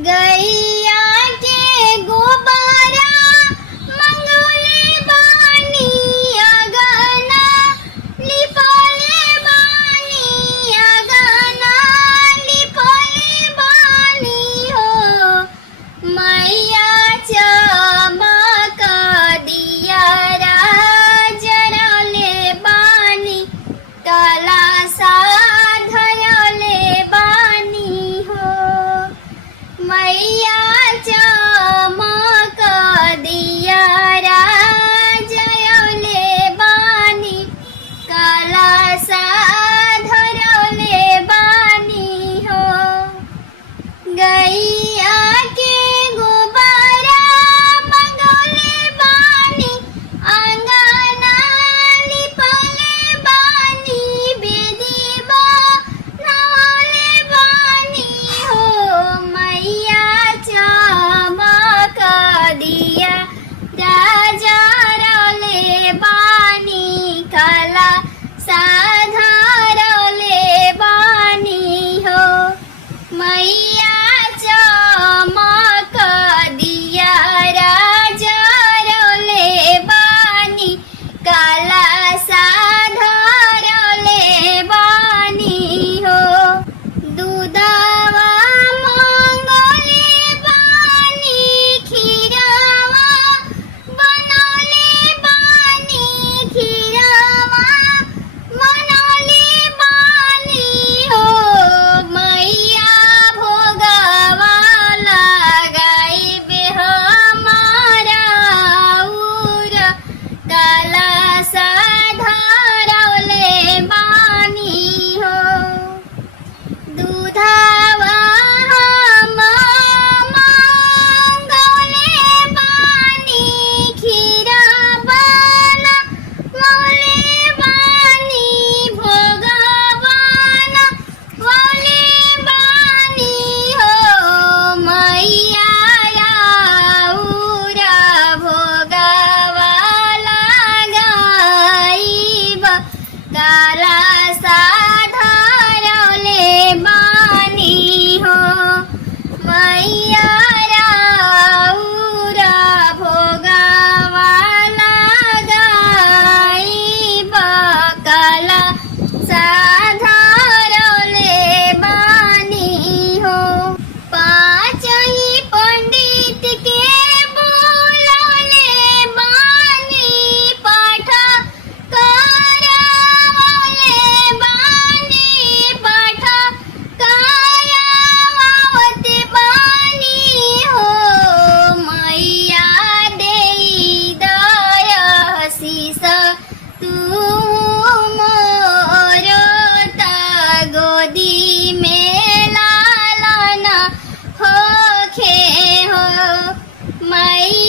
गैया के गोबरा मंगोले बानी अगना लिपले बानी अगना लिपले बानी हो मैया चमक दिया जरले बानी कला सा धरले बानी हो मैया चमक दिया जयले बानी कला सा धरले बानी हो गैया के गोबरा मंगोले बानी अंगना लिपले बानी बेदी बनवले बानी हो मैया चमक दिया जरले बानी कला साधरले बानी हो मैया चमक दिया जरले बानी कला साधरले बानी हो दूधवा मंगले बानी खीरवा बनौले बानी खीरवा बनौले बानी हो मैया भोगवा लगाइबे हमारा उर कला साधरले बानी हो दूधवा हम मंगले बानी खीरवा बनौले बानी भोगवन वले बानी हो मैया उरा भोगवा लगाइब काला साधरले बानी हो मैया उरा भोगवा लगाइब काला साधरले बानी हो पाँच ही पंडित के बोलले बानी पाठ करवले बानी पाठ करावते बानी हो मैया देई दया शीस तू मोर ता गोदी में लालन होखे हो मैया